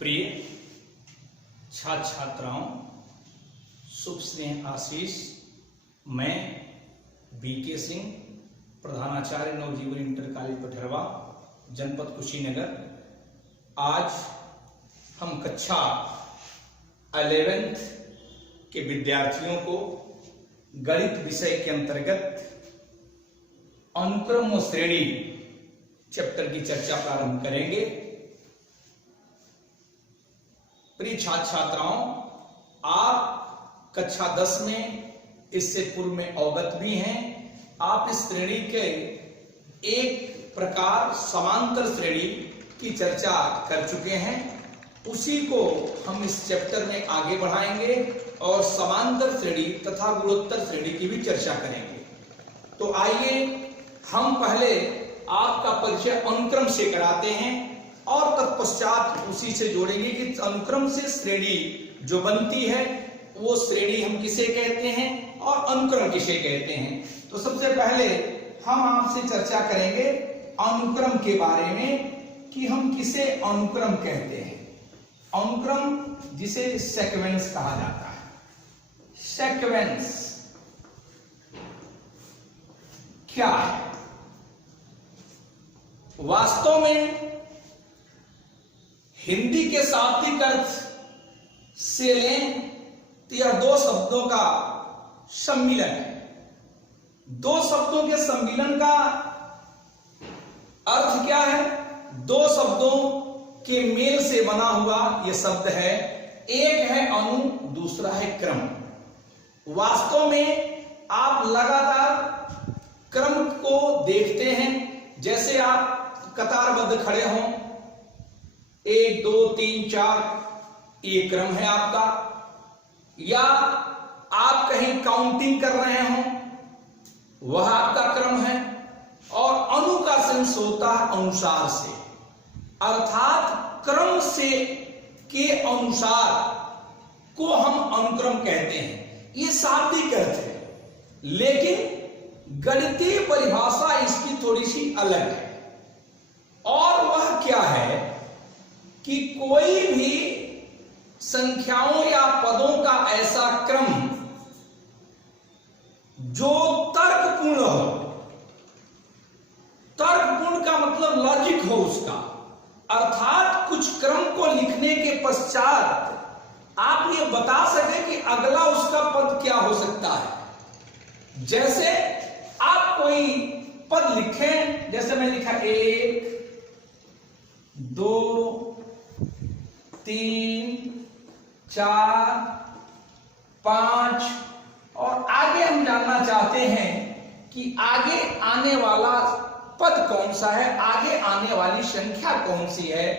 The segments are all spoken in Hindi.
प्रिय छात्र छात्राओं, शुभ स्नेह आशीष। मैं बीके सिंह, प्रधानाचार्य नवजीवन इंटर कॉलेज पठरवा, जनपद कुशीनगर। आज हम कक्षा 11th के विद्यार्थियों को गणित विषय के अंतर्गत अनुक्रम व श्रेणी चैप्टर की चर्चा प्रारंभ करेंगे। प्रिय छात्र छात्राओं, आप कक्षा 10 में इससे पूर्व में अवगत भी हैं। आप इस श्रेणी के एक प्रकार समांतर श्रेणी की चर्चा कर चुके हैं, उसी को हम इस चैप्टर में आगे बढ़ाएंगे और समांतर श्रेणी तथा गुणोत्तर श्रेणी की भी चर्चा करेंगे। तो आइए हम पहले आपका परिचय अनुक्रम से कराते हैं और तत्पश्चात उसी से जोड़ेंगे कि अनुक्रम से श्रेणी जो बनती है वो श्रेणी हम किसे कहते हैं और अनुक्रम किसे कहते हैं। तो सबसे पहले हम आपसे चर्चा करेंगे अनुक्रम के बारे में कि हम किसे अनुक्रम कहते हैं। अनुक्रम जिसे सीक्वेंस कहा जाता है। सीक्वेंस क्या है? वास्तव में हिंदी के शाब्दिक अर्थ से लें तो यह दो शब्दों का सम्मिलन है। दो शब्दों के सम्मिलन का अर्थ क्या है? दो शब्दों के मेल से बना हुआ यह शब्द है। एक है अनु, दूसरा है क्रम। वास्तव में आप लगातार क्रम को देखते हैं। जैसे आप कतारबद्ध खड़े हों, 1 2 3 4, ये क्रम है आपका। या आप कहीं काउंटिंग कर रहे हों, वह आपका क्रम है। और अनु का सेंस होता है अनुसार से, अर्थात क्रम से के अनुसार को हम अनुक्रम कहते हैं। ये शाब्दिक अर्थ है, लेकिन गणितीय परिभाषा इसकी थोड़ी सी अलग है। और वह क्या है कि कोई भी संख्याओं या पदों का ऐसा क्रम जो तर्कपूर्ण हो। तर्कपूर्ण का मतलब लॉजिक हो उसका, अर्थात कुछ क्रम को लिखने के पश्चात आप ये बता सके कि अगला उसका पद क्या हो सकता है। जैसे आप कोई पद लिखें, जैसे मैं लिखा 1 2 3 4 5 और आगे हम जानना चाहते हैं कि आगे आने वाला पद कौन सा है, आगे आने वाली संख्या कौन सी है।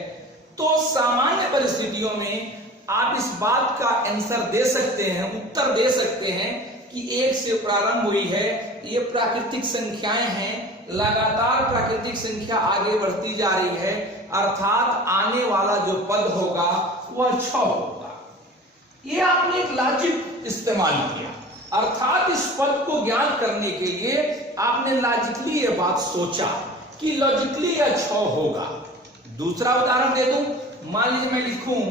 तो सामान्य परिस्थितियों में आप इस बात का आंसर दे सकते हैं, उत्तर दे सकते हैं कि 1 से प्रारंभ हुई है, ये प्राकृतिक संख्याएं हैं, लगातार प्राकृतिक संख्या आगे बढ़ती जा रही है, अर्थात आने वाला जो पद होगा वह 6 होगा। ये आपने एक लॉजिक इस्तेमाल किया, अर्थात इस पद को ज्ञात करने के लिए आपने लॉजिकली ये बात सोचा कि लॉजिकली यह 6 होगा। दूसरा उदाहरण दे दूं, मान लीजिए मैं लिखूं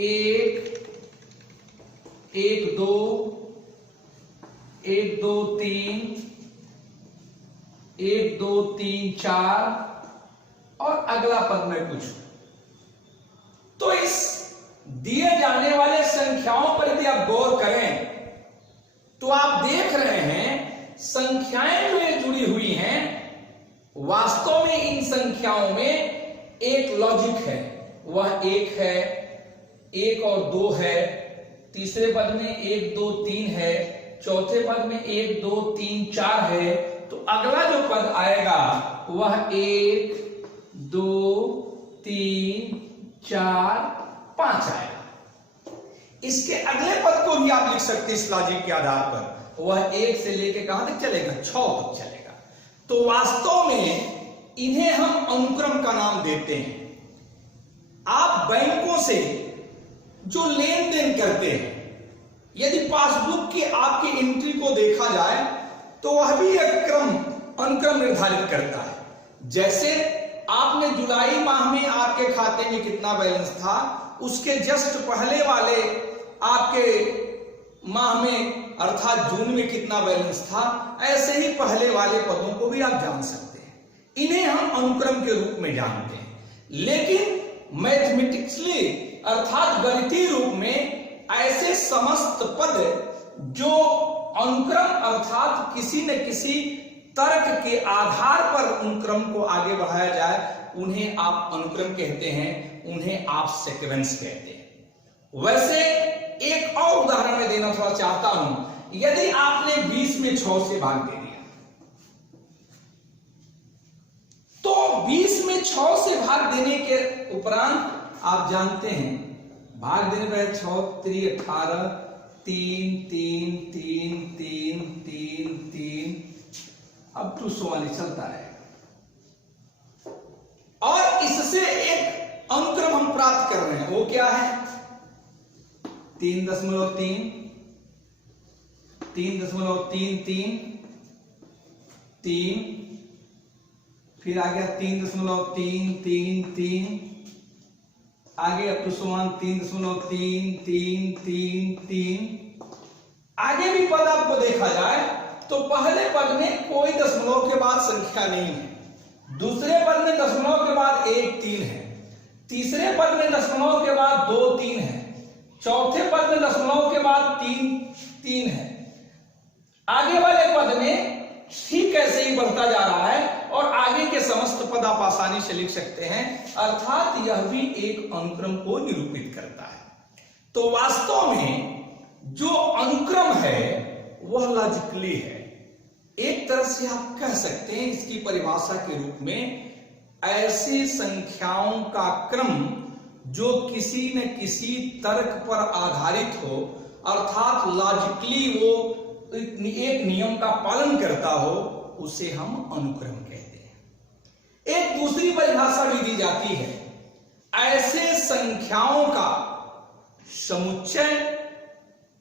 1 1 2 1 2 3 1 2 3 4 और अगला पद में पूछूं। तो इस दिए जाने वाले संख्याओं पर यदि आप गौर करें तो आप देख रहे हैं संख्याएं जो जुड़ी हुई हैं, वास्तव में इन संख्याओं में एक लॉजिक है। वह 1 है, 1 और 2 है, तीसरे पद में 1 2 3 है, चौथे पद में 1 2 3 4 है। तो अगला जो पद आएगा वह 1 2 3 4 5 आएगा। इसके अगले पद को भी आप लिख सकते हैं इस लॉजिक के आधार पर। वह 1 से लेकर कहां तक चलेगा? 6 तक चलेगा। तो वास्तव में इन्हें हम अनुक्रम का नाम देते हैं। आप बैंकों से जो लेन देन करते हैं, यदि पासबुक की आपकी एंट्री को देखा जाए तो वह भी एक अनुक्रम निर्धारित करता है। जैसे आपने जुलाई माह में आपके खाते में कितना बैलेंस था उसके जस्ट पहले वाले आपके माह में अर्थात जून में कितना बैलेंस था, ऐसे ही पहले वाले पदों को भी आप जान सकते हैं। इन्हें हम अनुक्रम के रूप में जानते हैं। लेकिन मैथमेटिक्सली अर्थात गणितीय रूप में ऐसे समस्त पद जो अनुक्रम अर्थात किसी न किसी तर्क के आधार पर अनुक्रम को आगे बढ़ाया जाए, उन्हें आप अनुक्रम कहते हैं, उन्हें आप सीक्वेंस कहते हैं। वैसे एक और उदाहरण मैं देना थोड़ा चाहता हूं। यदि आपने 20 में 6 से भाग दे दिया, तो 20 में 6 से भाग देने के उपरांत आप जानते हैं भाग देने पर 6 3 18 3 3 3 3 3 3 अब टू वाली चलता है। और इससे एक अनुक्रम हम प्राप्त कर रहे हैं, वो क्या है? 3.3 3.33 3, फिर आ गया 3.333, आगे अप टू 3.333, आगे भी पद आपको देखा जाए तो पहले पद में कोई दशमलव के बाद संख्या नहीं है, दूसरे पद में दशमलव के बाद 1 3 है, तीसरे पद में दशमलव के बाद 2 3 है, चौथे पद में दशमलव के बाद 3 3 है। आगे वाले पद में ठीक ऐसे ही बढ़ता जा रहा है और आगे के समस्त पद आप आसानी से लिख सकते हैं, अर्थात यह भी एक अनुक्रम को निरूपित करता है। तो वास्तव में जो अनुक्रम है वह लॉजिकली है। एक तरह से आप कह सकते हैं इसकी परिभाषा के रूप में ऐसी संख्याओं का क्रम जो किसी न किसी तर्क पर आधारित हो, अर्थात लॉजिकली वो एक नियम का पालन करता हो, उसे हम अनुक्रम कहते हैं। एक दूसरी परिभाषा भी दी जाती है, ऐसे संख्याओं का समुच्चय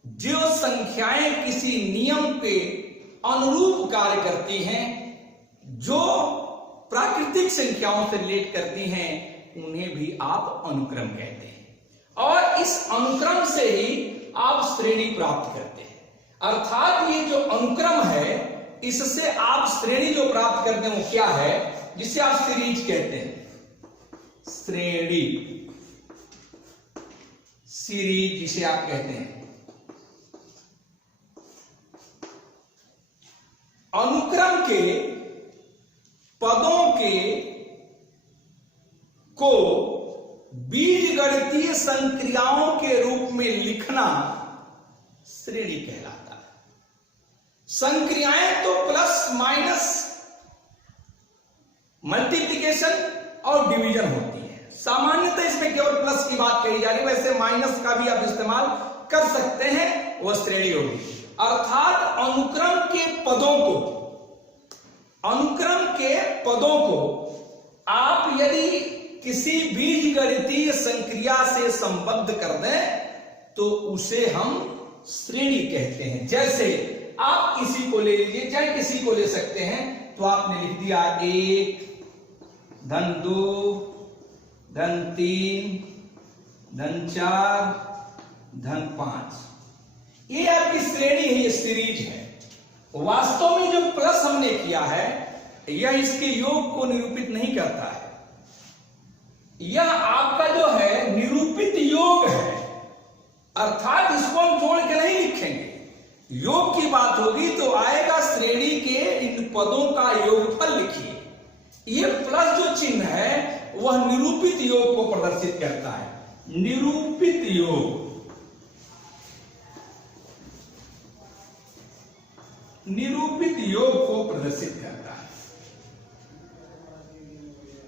जो संख्याएं किसी नियम के अनुरूप कार्य करती हैं, जो प्राकृतिक संख्याओं से रिलेट करती हैं, उन्हें भी आप अनुक्रम कहते हैं। और इस अनुक्रम से ही आप श्रेणी प्राप्त करते हैं। अर्थात ये जो अनुक्रम है, इससे आप श्रेणी जो प्राप्त करते हैं वो क्या है, जिसे आप सीरीज कहते हैं। श्रेणी, सीरीज जिसे आप कहते हैं। अनुक्रम के पदों के को बीजगणितीय संक्रियाओं के रूप में लिखना श्रेणी कहलाता है। संक्रियाएं तो प्लस माइनस, मल्टीप्लिकेशन और डिवीजन होती है। सामान्यतः इसमें केवल प्लस की बात कही जा रही है, वैसे माइनस का भी आप इस्तेमाल कर सकते हैं, वह श्रेणी होगी। अर्थात अनुक्रम के पदों को आप यदि किसी बीजगणितीय संक्रिया से संबद्ध कर दें तो उसे हम श्रेणी कहते हैं। जैसे आप किसी को ले लीजिए, चाहे किसी को ले सकते हैं, तो आपने लिख दिया 1 धन 2 धन 3 धन 4 धन 5, ये आपकी श्रेणी है, ये सीरीज है। वास्तव में जो प्लस हमने किया है यह इसके योग को निरूपित नहीं करता है, यह आपका जो है निरूपित योग है। अर्थात इसको हम जोड़ के नहीं लिखेंगे, योग की बात होगी तो आएगा श्रेणी के इन पदों का योगफल लिखिए। ये प्लस जो चिन्ह है वह निरूपित योग को प्रदर्शित करता है। निरूपित योग, निरूपित योग को प्रदर्शित करता है।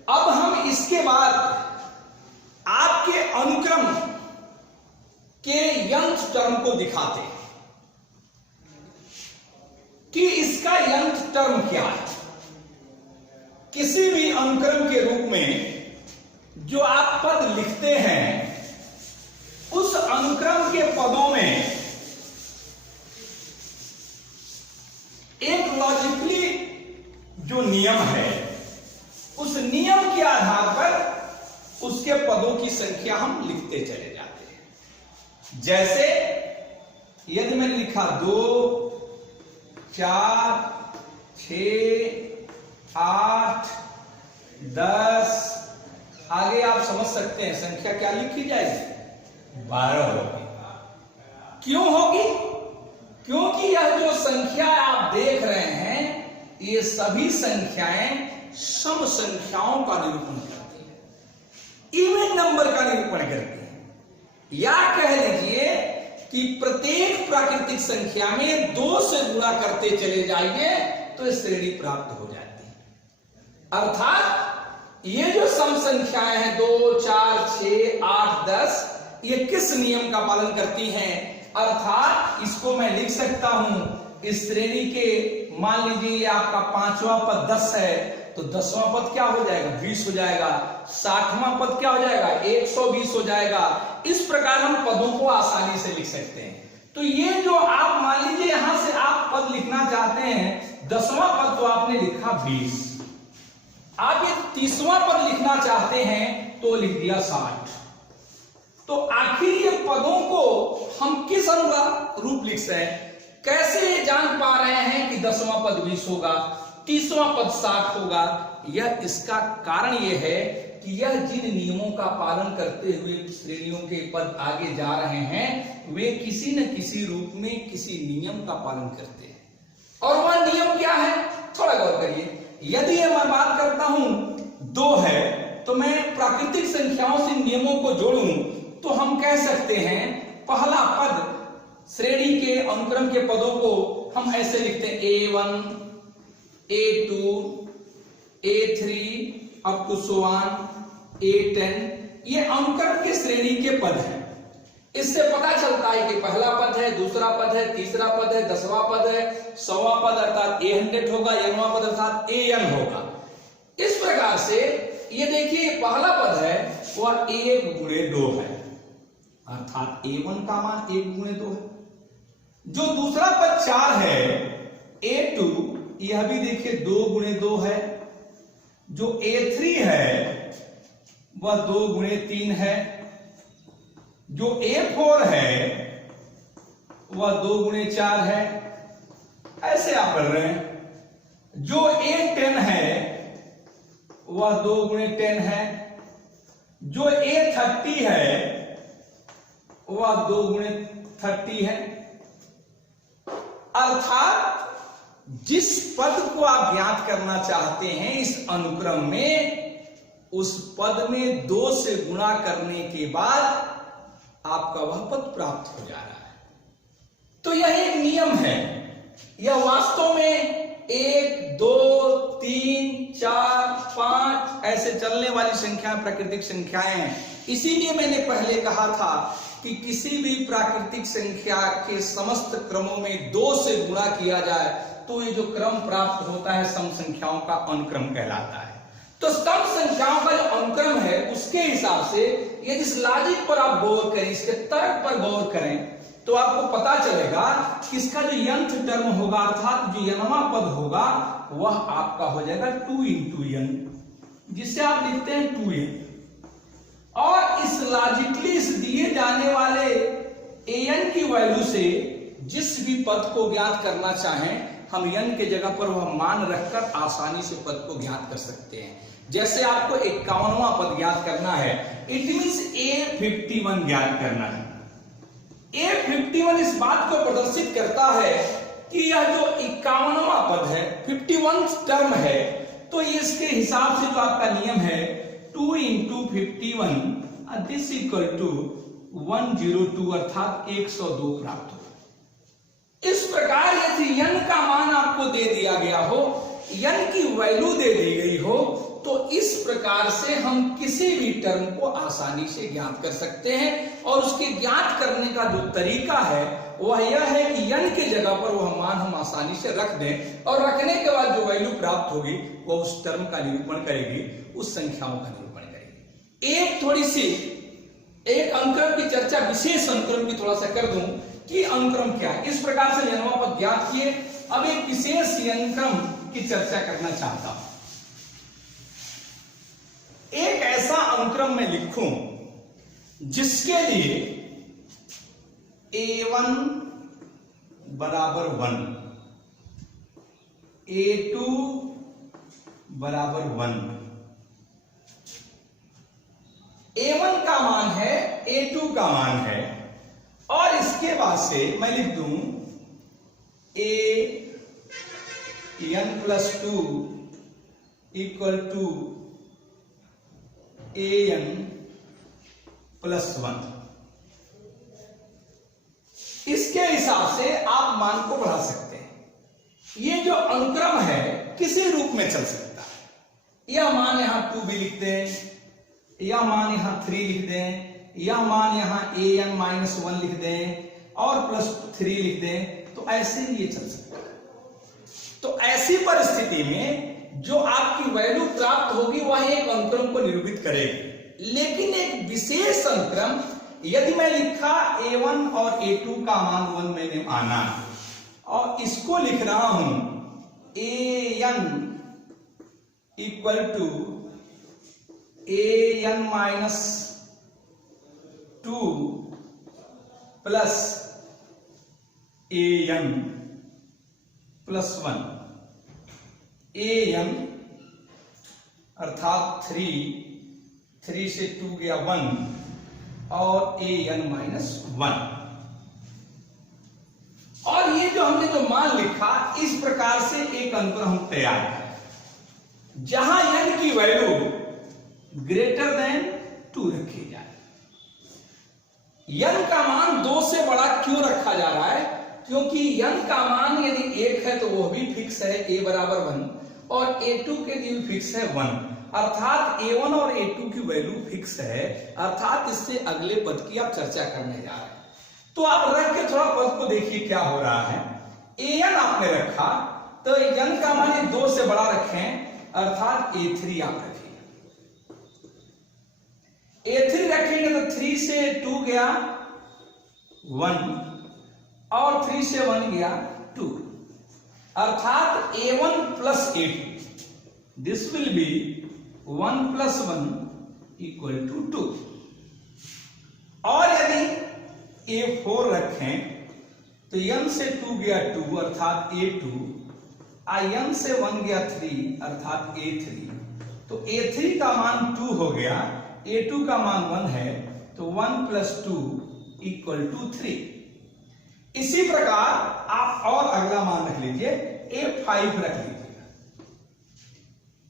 अब हम इसके बाद आपके अनुक्रम के यंत्र टर्म को दिखाते हैं कि इसका यंत्र टर्म क्या है। किसी भी अनुक्रम के रूप में जो आप पद लिखते हैं, उस अनुक्रम के पदों में एक लॉजिकली जो नियम है, उस नियम के आधार पर उसके पदों की संख्या हम लिखते चले जाते हैं। जैसे यदि मैंने लिखा 2, 4, 6, 8, 10, आगे आप समझ सकते हैं संख्या क्या लिखी जाएगी? 12 होगी। क्यों होगी? क्योंकि यह जो संख्या आप देख रहे हैं ये सभी संख्याएं सम संख्याओं का निरूपण करती है, इवन नंबर का निरूपण करती है। या कह लीजिए कि प्रत्येक प्राकृतिक संख्या में 2 से गुणा करते चले जाइए तो श्रेणी प्राप्त हो जाती है। अर्थात ये जो सम संख्याएं हैं 2, 4, 6, 8, 10 ये किस नियम का पालन करती हैं? अर्थात इसको मैं लिख सकता हूं इस श्रेणी के, मान लीजिए ये आपका 5वां पद 10 है तो 10वां पद क्या हो जाएगा? 20 हो जाएगा। 60वां पद क्या हो जाएगा? 120 हो जाएगा। इस प्रकार हम पदों को आसानी से लिख सकते हैं। तो ये जो आप मान लीजिए यहां से आप पद लिखना चाहते हैं, 10वां पद तो आपने लिखा 20, आप ये 30वां पद लिखना चाहते हैं तो लिख दिया 60। तो आखिर ये पदों को हम किस अनुरूप लिख सकते हैं? कैसे जान पा रहे हैं कि 10वां पद 20 होगा, 30वां पद 60 होगा? यह इसका कारण यह है कि यह जिन नियमों का पालन करते हुए श्रेणियों के पद आगे जा रहे हैं वे किसी न किसी रूप में किसी नियम का पालन करते हैं। और वह नियम क्या है? थोड़ा गौर करिए। यदि मैं बात करता हूं 2 है तो मैं प्राकृतिक संख्याओं से नियमों को जोड़ूं तो हम कह सकते हैं पहला पद श्रेणी के अनुक्रम के पदों को हम ऐसे लिखते हैं A1, A2, A3 up to so on A10। ये अनुक्रम के श्रेणी के पद हैं। इससे पता चलता है कि पहला पद है, दूसरा पद है, तीसरा पद है, 10वां पद है, 100वां पद अर्थात A100 होगा, N वां पद अर्थात AN होगा। इस प्रकार से ये देखिए पहला पद है वह 1/2 है अर्थात A1 का मान 1/2 है। जो दूसरा पद 4 है A2, यह भी देखिए 2/2 है। जो A3 है वह 2/3 है। जो A4 है वह 2/4 है। ऐसे आप पढ़ रहे हैं। जो A10 है वह 2/10 है। जो A30 है वह 2/30 है। अर्थात जिस पद को आप ज्ञात करना चाहते हैं इस अनुक्रम में, उस पद में 2 से गुणा करने के बाद आपका वह पद प्राप्त हो जा रहा है। तो यह एक नियम है। यह वास्तव में 1, 2, 3, 4, 5 ऐसे चलने वाली संख्याएं प्राकृतिक संख्याएं हैं। इसीलिए मैंने पहले कहा था कि किसी भी प्राकृतिक संख्या के समस्त क्रमों में 2 से गुणा किया जाए तो ये जो क्रम प्राप्त होता है सम संख्याओं का अनुक्रम कहलाता है। तो सम संख्याओं का जो अनुक्रम है उसके हिसाब से यदि इस लॉजिक पर आप गौर करें, इसके तर्क पर गौर करें तो आपको पता चलेगा कि इसका जो nth टर्म होगा अर्थात जो nवां पद होगा वह आपका हो जाएगा 2 × n, जिसे आप लिखते हैं 2n। और इस लॉजिकली इस दिए जाने वाले an की वैल्यू से जिस भी पद को ज्ञात करना चाहें हम n के जगह पर वह मान रखकर आसानी से पद को ज्ञात कर सकते हैं। जैसे आपको 51वां पद ज्ञात करना है, इट मींस A51 ज्ञात करना है। A51 इस बात को प्रदर्शित करता है कि यह जो 51वां पद है 51 टर्म है, तो इसके हिसाब से जो आपका नियम है 2 × 51 दिस इक्वल टू 102 अर्थात 102 प्राप्त हो। इस प्रकार यदि n का मान आपको दे दिया गया हो, n की वैल्यू दे दी गई हो, तो इस प्रकार से हम किसी भी टर्म को आसानी से ज्ञात कर सकते हैं। और उसके ज्ञात करने का जो तरीका है वह यह है कि n के जगह पर वह मान हम आसानी से रख दें और रखने के बाद जो वैल्यू प्राप्त होगी वह उस टर्म का निरूपण करेगी, उस संख्याओं का निरूपण करेगी। एक थोड़ी सी एक अनुक्रम की चर्चा, विशेष अनुक्रम की थोड़ा सा कर दूं कि अनुक्रम क्या है। इस प्रकार से nवां पद ज्ञात किए। अब एक विशेष अनुक्रम की चर्चा करना चाहता हूं। एक ऐसा अनुक्रम में लिखूं जिसके लिए a1 बराबर 1, a2 बराबर 1, a1 का मान है, a2 का मान है, और इसके बाद से मैं लिख दूं an+2 इक्वल टू an+1। इसके हिसाब से आप मान को बढ़ा सकते हैं। ये जो अनुक्रम है किसी रूप में चल सकता है। यह मान यहां 2 भी लिख दें, यह मान यहां 3 लिख दें, यह मान यहां an-1 लिख दें और +3 लिख दें, तो ऐसे ही ये चल सकता है। तो ऐसी परिस्थिति में जो आपकी वैल्यू प्राप्त होगी वह एक अनुक्रम को निरूपित करेगी। लेकिन एक विशेष अनुक्रम, यदि मैं लिखा a1 और a2 का मान 1 मैंने माना और इसको लिख रहा हूं an equal to an-2 plus an+1, an अर्थात 3 से 2 गया 1 और an-1। और ये जो हमने जो मान लिखा, इस प्रकार से एक अनुक्रम हम तैयार करें जहां n की वैल्यू ग्रेटर देन 2 रखी जाए। n का मान 2 से बड़ा क्यों रखा जा रहा है? क्योंकि n का मान यदि 1 है तो वह भी फिक्स है, a बराबर 1, और a2 के लिए फिक्स है 1, अर्थात a1 और a2 की वैल्यू फिक्स है, अर्थात इससे अगले पद की आप चर्चा करने जा रहे हैं। तो आप रख के थोड़ा पद को देखिए क्या हो रहा है। an आपने रखा तो n का मान 2 से बड़ा रखें, अर्थात a3 आप रखिए। a3 रखेंगे तो 3 से 2 गया 1 और 3 से 1 गया 2, अर्थात a1 plus a2, this will be 1 + 1 equal to 2। और यदि a4 रखें तो n से 2 गया 2 अर्थात a2, n से 1 गया 3 अर्थात a3, तो a3 का मान 2 हो गया, a2 का मान 1 है, तो 1 + 2 इक्वल टू 3। इसी प्रकार आप और अगला मान रख लीजिए, a5 रख लीजिएगा।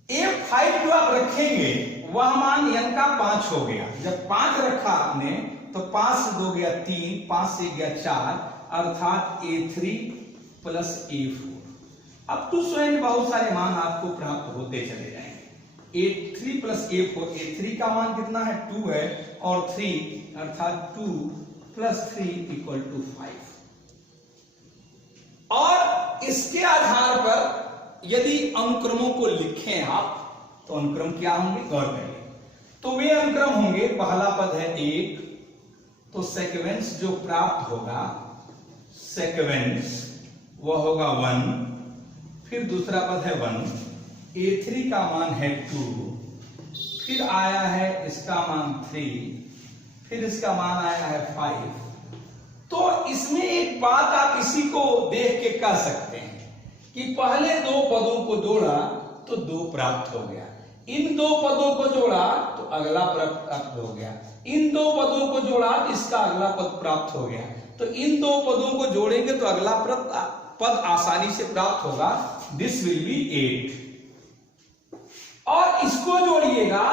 a5 जो आप रखेंगे वह मान n का 5 हो गया। जब 5 रखा आपने तो 5 से 2 गया 3, 5 से गया 4, अर्थात a3 प्लस a4। अब तो स्वयं बहुत सारे मान आपको प्राप्त होते चले जाएंगे। a3 प्लस a4, a3 का मान कितना है 2 है और 3, अर्थात 2 + 3 इक्वल टू 5। और इसके आधार पर यदि अनुक्रमों को लिखें आप तो अनुक्रम क्या होंगे, गौर करिए। तो वे अनुक्रम होंगे, पहला पद है 1, तो सीक्वेंस जो प्राप्त होगा, सीक्वेंस वह होगा 1, फिर दूसरा पद है 1, a3 का मान है 2, फिर आया है इसका मान 3, फिर इसका मान आया है 5। तो इसमें एक बात आप इसी को देख के कह सकते हैं कि पहले 2 पदों को जोड़ा तो 2 प्राप्त हो गया, इन 2 पदों को जोड़ा तो अगला पद प्राप्त हो गया, इन 2 पदों को जोड़ा तो इसका अगला पद प्राप्त हो गया। तो इन 2 पदों को जोड़ेंगे तो अगला पद आसानी से प्राप्त होगा, दिस विल बी 8। और इसको जोड़िएगा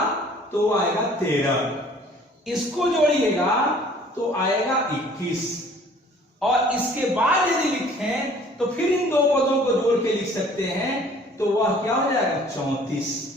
तो आएगा 13, इसको जोड़िएगा तो आएगा 21, और इसके बाद यदि लिखें तो फिर इन 2 पदों को जोड़ के लिख सकते हैं, तो वह क्या हो जाएगा 34।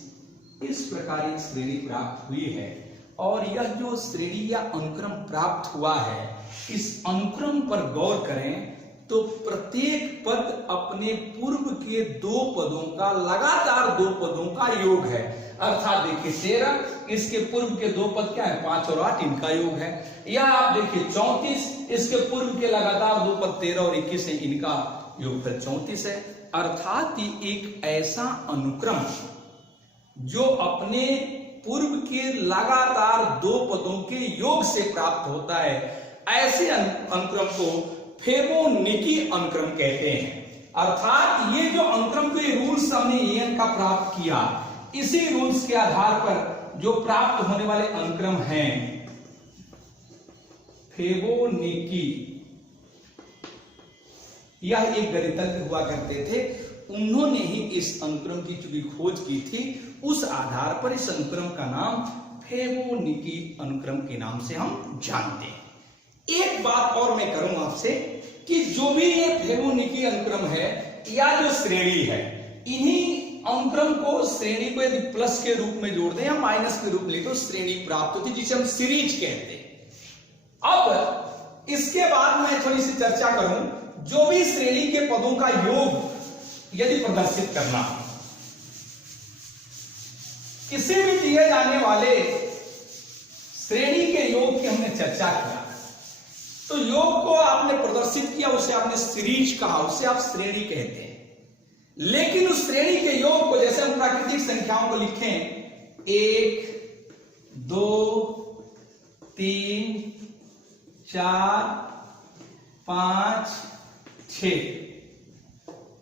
इस प्रकार एक श्रेणी प्राप्त हुई है। और यह जो श्रेणी या अनुक्रम प्राप्त हुआ है, इस अनुक्रम पर गौर करें तो प्रत्येक पद अपने पूर्व के 2 पदों का, लगातार 2 पदों का योग है। अर्थात देखिए 13, इसके पूर्व के 2 पद क्या है, 5 और 8, इनका योग है। या आप देखिए 34, इसके पूर्व के लगातार 2 पद 13 और 21 है, इनका योगफल 34 है। अर्थात एक ऐसा अनुक्रम जो अपने पूर्व के लगातार दो पदों के योग से प्राप्त होता है। ऐसे अनुक्रम को फेबोनिकी अनुक्रम कहते हैं। अर्थात ये जो अनुक्रम के रूल्स हमने एन का प्राप्त किया, इसी रूल्स के आधार पर जो प्राप्त होने वाले अनुक्रम हैं फेबोनिकी, यह एक गणितज्ञ हुआ करते थे, उन्होंने ही इस अनुक्रम की चूंकि खोज की थी, उस आधार पर इस अनुक्रम का नाम फेबोनिकी अनुक्रम के नाम से हम जानते हैं। एक बात और मैं करूं आपसे कि जो भी ये फेबोनिकी अनुक्रम है या जो श्रेणी है, इन्हीं अनुक्रम को श्रेणी को यदि प्लस के रूप में जोड़ दें या माइनस के रूप में लिखें तो श्रेणी प्राप्त होती है, जिसे हम सीरीज कहते हैं। अब इसके बाद मैं थोड़ी सी चर्चा करूं, जो भी श्रेणी के पदों का योग यदि प्रदर्शित करना, किसी भी दिए जाने वाले श्रेणी के योग की हमने चर्चा किया, तो योग को आपने प्रदर्शित किया, उसे आपने सीरीज कहा, उसे आप श्रेणी कहते हैं। लेकिन उस श्रेणी के योग को, जैसे हम प्राकृतिक संख्याओं को लिखें 1 2 3 4 5 6,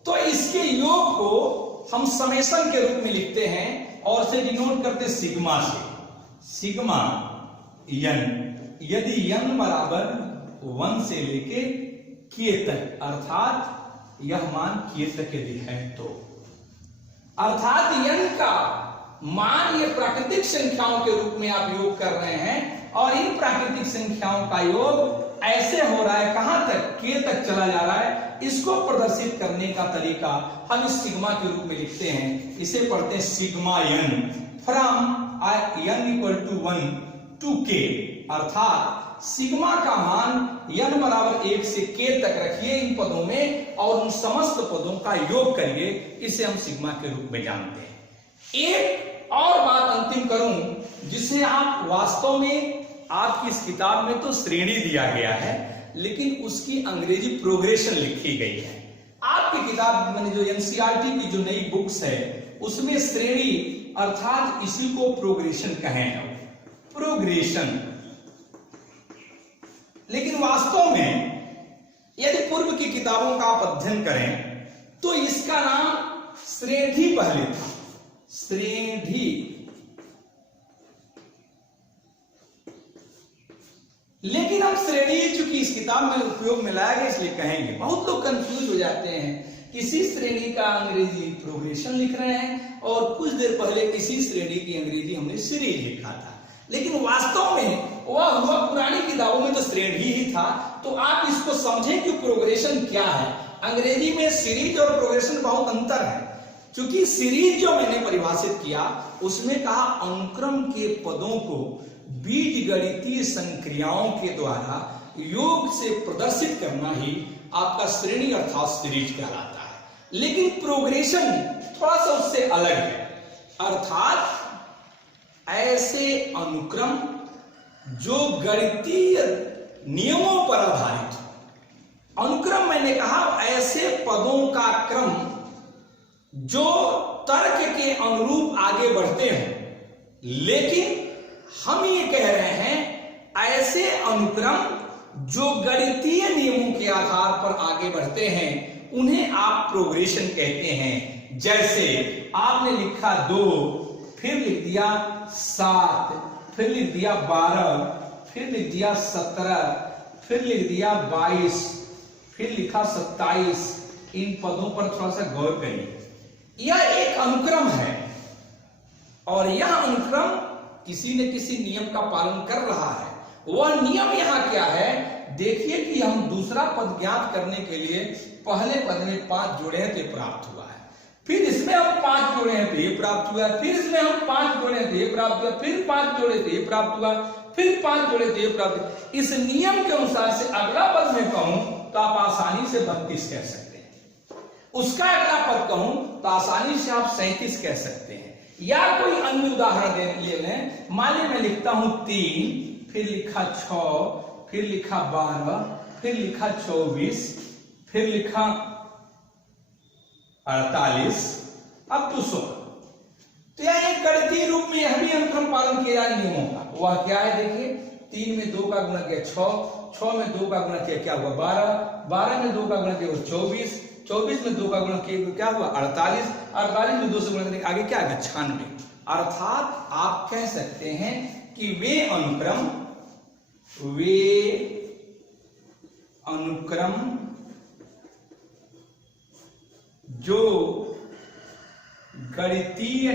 तो इसके योग को हम समेशन के रूप में लिखते हैं और उसे डिनोट करते सिग्मा से। सिग्मा n, यदि n बराबर 1 से लेके k तक, अर्थात यह मान k तक यदि है तो, अर्थात n का मान ये प्राकृतिक संख्याओं के रूप में आप योग कर रहे हैं और इन प्राकृतिक संख्याओं का योग ऐसे हो रहा है, कहां तक, k तक चला जा रहा है। इसको प्रदर्शित करने का तरीका हम इस सिग्मा के रूप में लिखते हैं, इसे पढ़ते हैं sigma n from n equal to 1 to k, अर्थात सिग्मा का मान n बराबर 1 से k तक रखिए इन पदों में और उन समस्त पदों का योग करिए, इसे हम सिग्मा के रूप में जानते हैं। एक और बात अंतिम करूं, जिसे आप वास्तव में आपकी इस किताब में तो श्रेणी दिया गया है, लेकिन उसकी अंग्रेजी प्रोग्रेशन लिखी गई है। आपकी किताब मैंने जो एनसीईआरटी की जो नई बुक्स है उसमें श्रेणी अर्थात इसी को प्रोग्रेशन कहें, प्रोग्रेशन। लेकिन वास्तव में यदि पूर्व की किताबों का आप अध्ययन करें तो इसका नाम श्रेणी पहले था, श्रेणी। लेकिन अब श्रेणी चूंकि इस किताब में उपयोग में लाया गया इसलिए कहेंगे। बहुत लोग कंफ्यूज हो जाते हैं, किसी श्रेणी का अंग्रेजी प्रोग्रेशन लिख रहे हैं और कुछ देर पहले किसी श्रेणी की अंग्रेजी हमने सीरीज लिखा था, लेकिन वास्तव में वह हुआ पुरानी किताबों में तो श्रेणी ही था। तो आप इसको समझें कि प्रोग्रेशन क्या है। अंग्रेजी में सीरीज और प्रोग्रेशन बहुत अंतर है। क्योंकि सीरीज जो मैंने परिभाषित किया उसमें कहा अनुक्रम के पदों को बीजगणितीय संक्रियाओं के द्वारा योग से प्रदर्शित करना ही आपका श्रेणी अर्थात सीरीज कहलाता है। लेकिन प्रोग्रेशन थोड़ा सा उससे अलग है, अर्थात ऐसे अनुक्रम जो गणितीय नियमों पर आधारित। अनुक्रम मैंने कहा ऐसे पदों का क्रम जो तर्क के अनुरूप आगे बढ़ते हैं, लेकिन हम ये कह रहे हैं ऐसे अनुक्रम जो गणितीय नियमों के आधार पर आगे बढ़ते हैं उन्हें आप प्रोग्रेशन कहते हैं। जैसे आपने लिखा 2, फिर लिख दिया 7, फिर लिख दिया 12, फिर लिख दिया 17, फिर लिख दिया 22, फिर लिखा 27। इन पदों पर थोड़ा सा गौर करिए। यह एक अनुक्रम है और यह अनुक्रम किसी न किसी नियम का पालन कर रहा है। वह नियम यहां क्या है, देखिए कि हम दूसरा पद ज्ञात करने के लिए पहले पद में 5 जोड़े हैं तो ये प्राप्त हुआ है, फिर इसमें हम 5 जोड़े हैं तो ये प्राप्त हुआ, फिर इसमें हम 5 जोड़े हैं तो ये प्राप्त हुआ, फिर 5 जोड़े तो ये प्राप्त हुआ, फिर 5 जोड़े तो ये प्राप्त हुआ। इस नियम के अनुसार से अगला पद में कहूं तो आप आसानी से 32 कह सकते हैं, उसका अगला पद कहूं तो आसानी से आप 37 कह सकते हैं। या कोई अन्य उदाहरण ले लें, मान लीजिए मैं लिखता हूं 3, फिर लिखा 6, फिर लिखा 12, फिर लिखा 24, फिर लिखा 48, अब तो 16। तो यहाँ एक गणितीय रूप में यह भी अनुक्रम पालन किया जाए नियमों का। वह क्या है देखिए, 3 में 2 का गुणा किया 6, 6 में 2 का गुणा किया क्या हुआ 12, 12 में 2 का गुणा किया 24, 24 में 2 का गुणा किया क्या हुआ 48, 48 में 2 से गुणा करके आगे क्या आएगा 96। अर्थात आप कह सकते हैं कि वे अनुक्रम जो गणितीय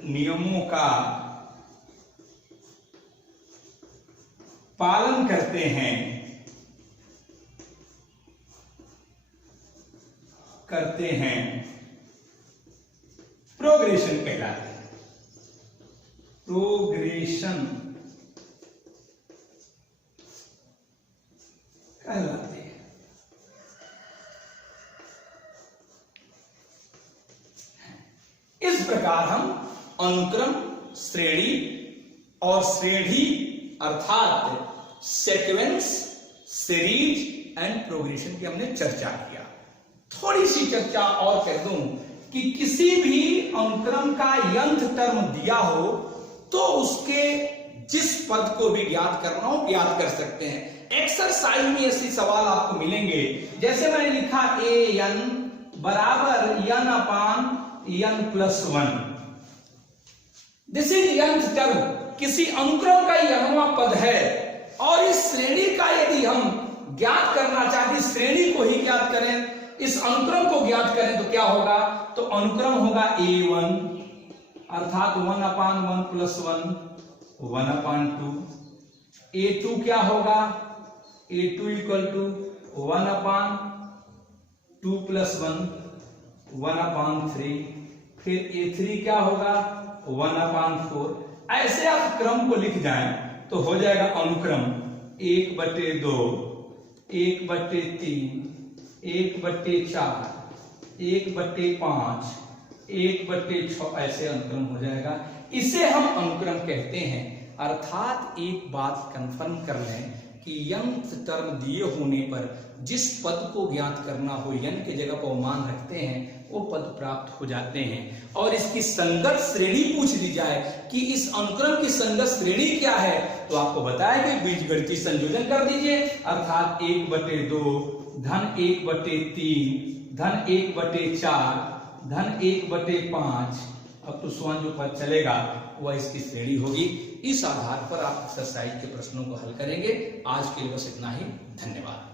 नियमों का पालन करते हैं प्रोग्रेशन कहलाते हैं। प्रोग्रेशन कहलाते हैं। इस प्रकार हम अनुक्रम, श्रेणी और श्रेणी अर्थात सीक्वेंस, सीरीज एंड प्रोग्रेशन की हमने चर्चा किया। थोड़ी सी चर्चा और कर दूं कि किसी भी अनुक्रम का यंत्र टर्म दिया हो तो उसके जिस पद को भी ज्ञात करना हो ज्ञात कर सकते हैं। एक्सरसाइज में ऐसे सवाल आपको मिलेंगे, जैसे मैंने लिखा an बराबर n upon n plus 1। This is यंत्र टर्म, किसी अनुक्रम का यहवां पद है और इस श्रेणी का यदि हम ज्ञात करना चाहते, श्रेणी को ही ज्ञात करें, इस अनुक्रम को ज्ञात करें तो क्या होगा, तो अनुक्रम होगा a1 अर्थात 1 अपान 1 प्लस 1, 1 अपान 2। a2 क्या होगा, a2 equal to 1 upon 2 plus 1, 1 upon 3। फिर a3 क्या होगा 1 अपान 4। ऐसे आप क्रम को लिख जाएं तो हो जाएगा अनुक्रम 1/2, 1/3, 1/4, 1/5, 1/6 ऐसे अनुक्रम हो जाएगा। इसे हम अनुक्रम कहते हैं। अर्थात एक बात कंफर्म कर लें कि यंत्र टर्म दिए होने पर जिस पद को ज्ञात करना हो यन के जगह पर मान रखते हैं वो पद प्राप्त हो जाते हैं। और इसकी संगत श्रेणी पूछ ली जाए कि इस अनुक्रम की संगत श्रेणी क्या है तो आपको बताया कि बीजगणितीय संयोजन कर दीजिए, अर्थात 1/2 धन 1/3 धन 1/4 धन 1/5 अब तो स्वान जो पद चलेगा वह इसकी श्रेणी होगी। इस आधार पर आप एक्सरसाइज के प्रश्नों को हल करेंगे। आज के लिए बस इतना ही, धन्यवाद।